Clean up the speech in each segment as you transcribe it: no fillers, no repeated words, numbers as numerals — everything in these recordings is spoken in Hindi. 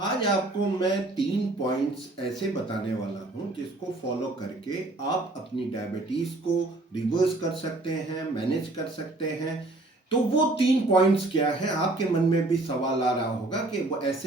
आज आपको मैं 3 पॉइंट्स ऐसे बताने वाला हूं जिसको फॉलो करके आप अपनी डायबिटीज को रिवर्स कर सकते हैं, मैनेज कर सकते हैं। तो वो 3 पॉइंट्स क्या है, आपके मन में भी सवाल आ रहा होगा कि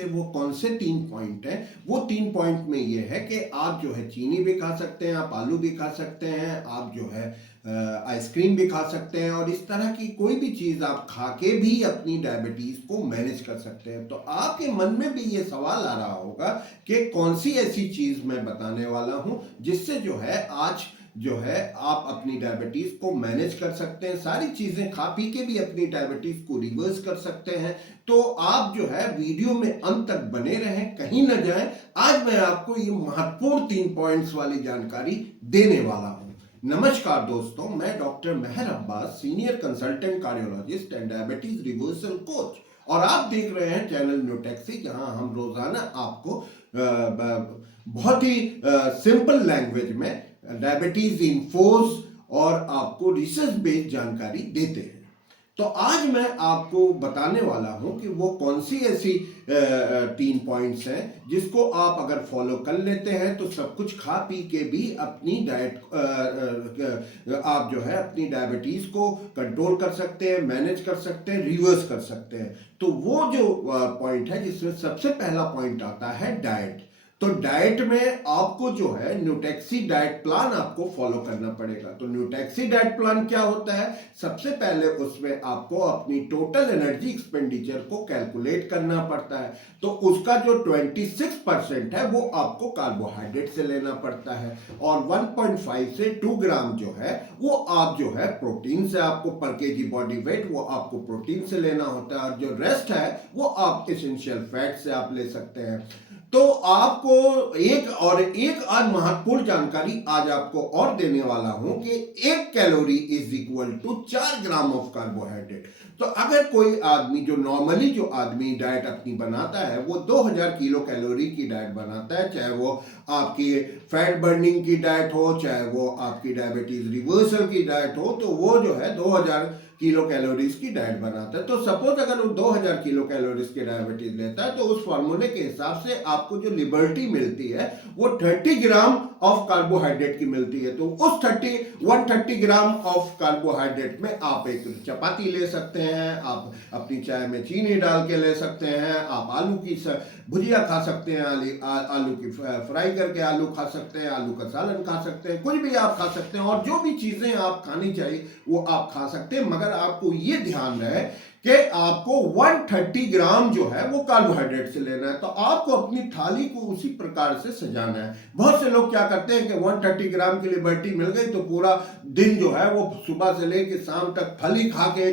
वो कौन से 3 पॉइंट हैं। वो 3 पॉइंट में ये है कि आप जो है चीनी भी खा सकते हैं, आप आलू भी खा सकते हैं, आप जो है आइसक्रीम भी खा सकते हैं, और इस तरह की कोई भी चीज़ आप खा के भी अपनी डायबिटीज़ को मैनेज कर सकते हैं। तो आपके मन में भी ये सवाल आ रहा होगा कि कौन सी ऐसी चीज़ मैं बताने वाला हूं जिससे जो है आज जो है आप अपनी डायबिटीज को मैनेज कर सकते हैं, सारी चीजें खा पी के भी अपनी डायबिटीज को रिवर्स कर सकते हैं। तो आप जो है वीडियो में अंत तक बने रहें, कहीं ना जाएं। आज मैं आपको ये महत्वपूर्ण 3 पॉइंट्स वाली जानकारी देने वाला हूं। नमस्कार दोस्तों, मैं doctor Mehar Abbas, senior consultant cardiologist and diabetes reversal coach, और आप देख रहे हैं चैनल न्यूटेक्सी, जहां हम रोजाना आपको बहुत ही सिंपल लैंग्वेज में डायबिटीज इन्फोज और आपको रिसर्च बेस्ड जानकारी देते हैं। तो आज मैं आपको बताने वाला हूं कि वो कौन सी ऐसी 3 पॉइंट्स हैं जिसको आप अगर फॉलो कर लेते हैं तो सब कुछ खा पी के भी अपनी डाइट आप जो है अपनी डायबिटीज को कंट्रोल कर सकते हैं, मैनेज कर सकते हैं, रिवर्स कर सकते हैं। तो वो जो पॉइंट है जिसमें सबसे पहला पॉइंट आता है डाइट। तो डाइट में आपको जो है न्यूटेक्सी डाइट प्लान आपको फॉलो करना पड़ेगा। तो न्यूटेक्सी डाइट प्लान क्या होता है? सबसे पहले उसमें आपको अपनी टोटल एनर्जी एक्सपेंडिचर को कैलकुलेट करना पड़ता है। तो उसका जो 26% है वो आपको कार्बोहाइड्रेट से लेना पड़ता है, और 1.5 से 2 ग्राम जो है वो आप जो है प्रोटीन से, आपको पर केजी बॉडी वेट वो आपको प्रोटीन से लेना होता है, और जो रेस्ट है वो आप एसेंशियल फैट से आप ले सकते हैं। तो आपको एक और महत्वपूर्ण जानकारी आज आपको और देने वाला हूं कि 1 calorie is equal to 4 gram of carbohydrate. तो अगर कोई आदमी जो नॉर्मली जो आदमी डाइट अपनी बनाता है वो 2000 किलो कैलोरी की डाइट बनाता है, चाहे वो आपकी फैट बर्निंग की डाइट हो, चाहे वो आपकी डायबिटीज रिवर्सल की डाइट हो, तो वो जो है 2000 किलो कैलोरीज की डाइट बनाता है। तो सपोज अगर वो 2000 किलो कैलोरीज की डायबिटीज लेता है तो उस फॉर्मूले के हिसाब से आपको जो लिबर्टी मिलती है वो 30 ग्राम ऑफ कार्बोहाइड्रेट की मिलती है। तो उस 130 ग्राम ऑफ कार्बोहाइड्रेट में आप एक चपाती ले सकते हैं, आप अपनी चाय में चीनी डाल के ले सकते हैं, आप आलू की भुजिया खा सकते हैं, आलू की फ्राई करके आलू खा सकते हैं, आलू का सालन खा सकते हैं, कुछ भी आप खा सकते हैं, और जो भी चीजें आप खानी चाहिए वो आप खा सकते हैं। मगर आपको ये ध्यान रहे कि आपको 130 ग्राम जो है वो कार्बोहाइड्रेट से लेना है। तो आपको अपनी थाली को उसी प्रकार से सजाना है। बहुत से लोग क्या करते हैं कि 130 ग्राम की लिबर्टी मिल गई तो पूरा दिन जो है वो सुबह से लेकर शाम तक फली खा के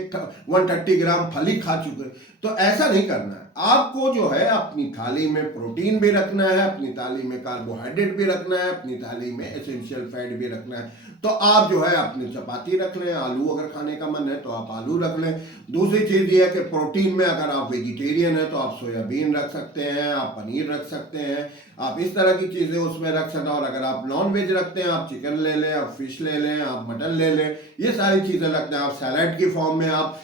130 ग्राम फली खा चुके। तो ऐसा नहीं करना है। आपको जो है अपनी थाली में प्रोटीन भी रखना है, अपनी थाली में कार्बोहाइड्रेट भी रखना है, अपनी थाली में एसेंशियल फैट भी रखना है। तो आप जो है अपनी चपाती रख लें, आलू अगर खाने का मन है तो आप आलू रख लें। दूसरी चीज ये है कि प्रोटीन में अगर आप वेजिटेरियन है तो आप सोयाबीन रख सकते हैं, आप पनीर रख सकते हैं, आप इस तरह की चीजें उसमें रख सकते हैं। और अगर आप नॉन वेज रखते हैं, आप चिकन ले लें, आप फिश ले लें, आप मटन ले लें, ये सारी चीजें रखते हैं। आप सैलड की फॉर्म में आप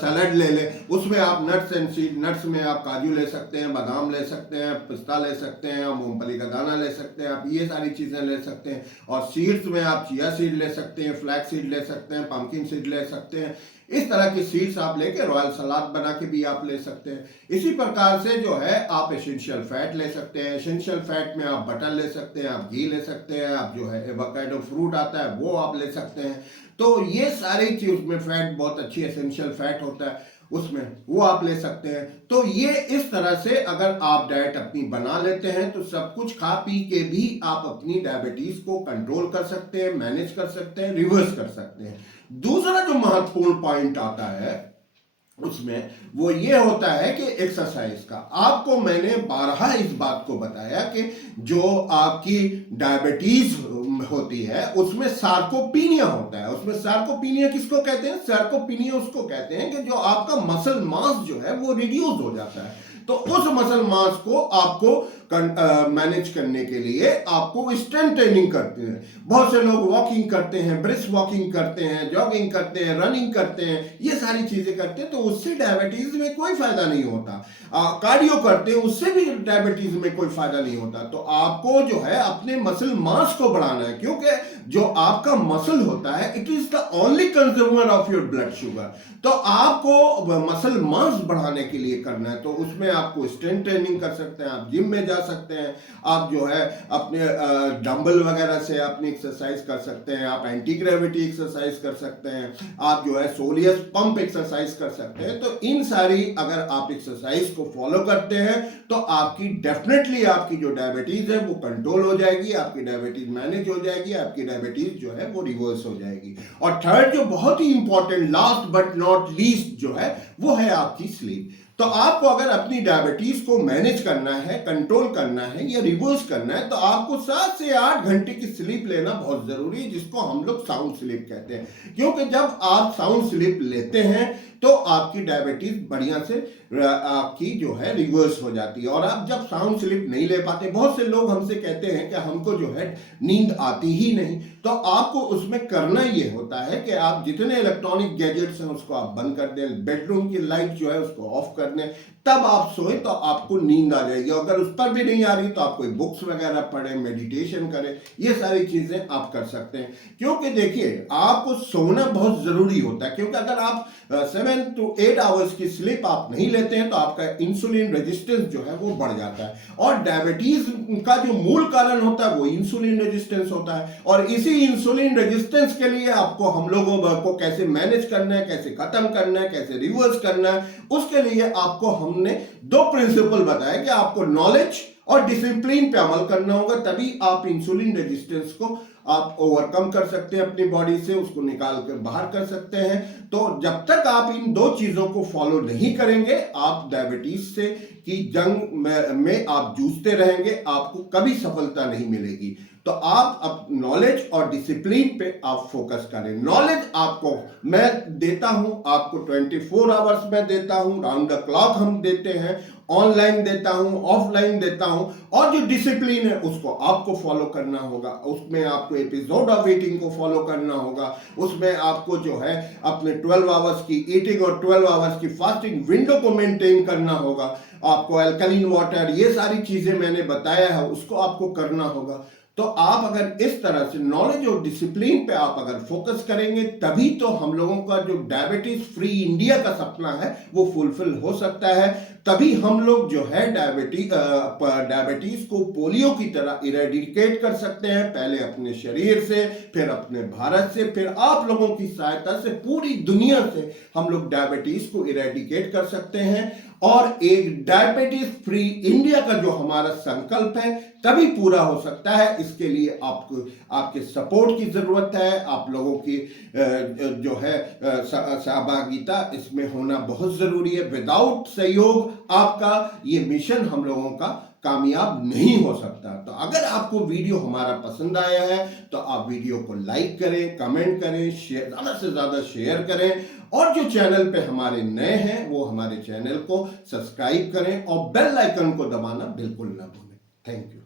सैलड ले लें, उसमें आप नट्स एंड सीड, नट्स में आप काजू ले सकते हैं, बादाम ले सकते हैं, पिस्ता ले सकते हैं, मूंगफली का दाना ले सकते हैं, आप ये सारी चीजें ले सकते हैं। और सीड्स में आप चिया सीड ले सकते हैं, फ्लैक्स सीड ले सकते हैं, पंपकिन सीड ले सकते हैं। इस तरह की सीड्स आप लेके रॉयल सलाद बना के भी आप ले सकते हैं। इसी प्रकार से जो है आप एसेंशियल फैट ले सकते हैं। एसेंशियल फैट में आप बटर ले सकते हैं, आप घी ले सकते हैं, आप जो है एवोकाडो फ्रूट आता है वो आप ले सकते हैं। तो ये सारी चीज में फैट बहुत अच्छी एसेंशियल फैट होता है, उसमें वो आप ले सकते हैं। तो ये इस तरह से अगर आप डाइट अपनी बना लेते हैं तो सब कुछ खा पी के भी आप अपनी डायबिटीज को कंट्रोल कर सकते हैं, मैनेज कर सकते हैं, रिवर्स कर सकते हैं। दूसरा जो महत्वपूर्ण पॉइंट आता है उसमें वो ये होता है कि एक्सरसाइज का। आपको मैंने बारहा इस बात को बताया कि जो आपकी डायबिटीज होती है उसमें सार्कोपीनिया होता है। उसमें सार्कोपीनिया किसको कहते हैं? सार्कोपीनिया उसको कहते हैं कि जो आपका मसल मास जो है वो रिड्यूस हो जाता है। तो उस मसल मास को आपको मैनेज करने के लिए आपको स्ट्रेंथ ट्रेनिंग करते हैं। बहुत से लोग वॉकिंग करते हैं, ब्रिस्क वॉकिंग करते हैं, जॉगिंग करते हैं, रनिंग करते हैं, ये सारी चीजें करते हैं, तो उससे डायबिटीज में कोई फायदा नहीं होता। कार्डियो करते हैं, उससे भी डायबिटीज में कोई फायदा नहीं होता। तो आपको जो है अपने मसल मास को बढ़ाना है, क्योंकि जो आपका मसल होता है it is the only consumer of your blood sugar. तो आपको मसल मास बढ़ाने के लिए करना है, तो उसमें आपको स्ट्रेंथ ट्रेनिंग कर सकते हैं, आप जिम में जा सकते हैं, आप जो है अपने डंबल वगैरह से अपनी एक्सरसाइज कर सकते हैं, आप एंटी ग्रेविटी एक्सरसाइज कर सकते हैं, आप जो है सोलियस पंप एक्सरसाइज कर सकते हैं। तो इन सारी अगर आप एक्सरसाइज को फॉलो करते हैं तो आपकी डेफिनेटली आपकी जो डायबिटीज है वो कंट्रोल हो जाएगी, आपकी डायबिटीज मैनेज हो जाएगी, आपकी डायबिटीज जो है वो रिवर्स हो जाएगी। और थर्ड जो बहुत ही important, last but not least जो है वो है आपकी स्लीप। तो आपको अगर अपनी डायबिटीज को मैनेज करना है, कंट्रोल करना है या रिवर्स करना है, तो आपको 7 से 8 घंटे की स्लीप लेना बहुत जरूरी है, जिसको हम लोग साउंड स्लीप कहते हैं। क्योंकि जब आप साउंड स्लीप लेते हैं तो आपकी डायबिटीज बढ़िया से आपकी जो है रिवर्स हो जाती है। और आप जब साउंड स्लीप नहीं ले पाते, बहुत से लोग हमसे कहते हैं कि हमको जो है नींद आती ही नहीं, तो आपको उसमें करना ये होता है कि आप जितने इलेक्ट्रॉनिक गैजेट्स हैं उसको आप बंद कर दें, बेडरूम की लाइट जो है उसको ऑफ कर दें, तब आप सोए तो आपको नींद आ जाएगी। अगर उस पर भी नहीं आ रही तो आप कोई बुक्स वगैरह पढ़ें, मेडिटेशन करें, ये सारी चीजें आप कर सकते हैं। क्योंकि देखिए आपको सोना बहुत जरूरी होता है, क्योंकि अगर आप 7 to 8 आवर्स की स्लीप आप नहीं लेते हैं तो आपका इंसुलिन रेजिस्टेंस जो है वो बढ़ जाता है। और डायबिटीज का जो मूल कारण होता है वो इंसुलिन रेजिस्टेंस होता है। और इसी इंसुलिन रेजिस्टेंस के लिए आपको हम लोगों को कैसे मैनेज करना है, कैसे खत्म करना है, कैसे रिवर्स करना है, उसके लिए आपको हमने 2 प्रिंसिपल बताए कि आपको नॉलेज और डिसिप्लिन पे अमल करना होगा, तभी आप इंसुलिन रेजिस्टेंस को आप ओवरकम कर सकते हैं, अपनी बॉडी से उसको निकाल कर बाहर कर सकते हैं। तो जब तक आप इन 2 चीजों को फॉलो नहीं करेंगे, आप डायबिटीज से की जंग में आप जूझते रहेंगे, आपको कभी सफलता नहीं मिलेगी। तो आप नॉलेज और डिसिप्लिन पे आप फोकस करें। नॉलेज आपको मैं देता हूं, आपको 24 आवर्स में देता हूं, राउंड द क्लॉक हम देते हैं, ऑनलाइन देता हूं, ऑफलाइन देता हूं। और जो डिसिप्लिन है उसको आपको फॉलो करना होगा, उसमें आपको एपिसोड ऑफ ईटिंग को फॉलो करना होगा, उसमें आपको जो है अपने 12 आवर्स की ईटिंग और 12 आवर्स की फास्टिंग विंडो को मेंटेन करना होगा, आपको अल्कलीन वाटर, ये सारी चीजें मैंने बताया है उसको आपको करना होगा। तो आप अगर इस तरह से नॉलेज और डिसिप्लिन पे आप अगर फोकस करेंगे, तभी तो हम लोगों का जो डायबिटीज फ्री इंडिया का सपना है वो फुलफिल हो सकता है। तभी हम लोग जो है डायबिटीज को पोलियो की तरह इरेडिकेट कर सकते हैं, पहले अपने शरीर से, फिर अपने भारत से, फिर आप लोगों की सहायता से पूरी दुनिया से हम लोग डायबिटीज को इरेडिकेट कर सकते हैं। और एक डायबिटीज फ्री इंडिया का जो हमारा संकल्प है तभी पूरा हो सकता है। इसके लिए आपको आपके सपोर्ट की जरूरत है, आप लोगों की जो है सहभागिता इसमें होना बहुत जरूरी है। विदाउट सहयोग आपका ये मिशन हम लोगों का कामयाब नहीं हो सकता। तो अगर आपको वीडियो हमारा पसंद आया है तो आप वीडियो को लाइक करें, कमेंट करें, शेयर, ज्यादा से ज्यादा शेयर करें। और जो चैनल पे हमारे नए हैं वो हमारे चैनल को सब्सक्राइब करें और बेल आइकन को दबाना बिल्कुल ना भूलें। Thank you.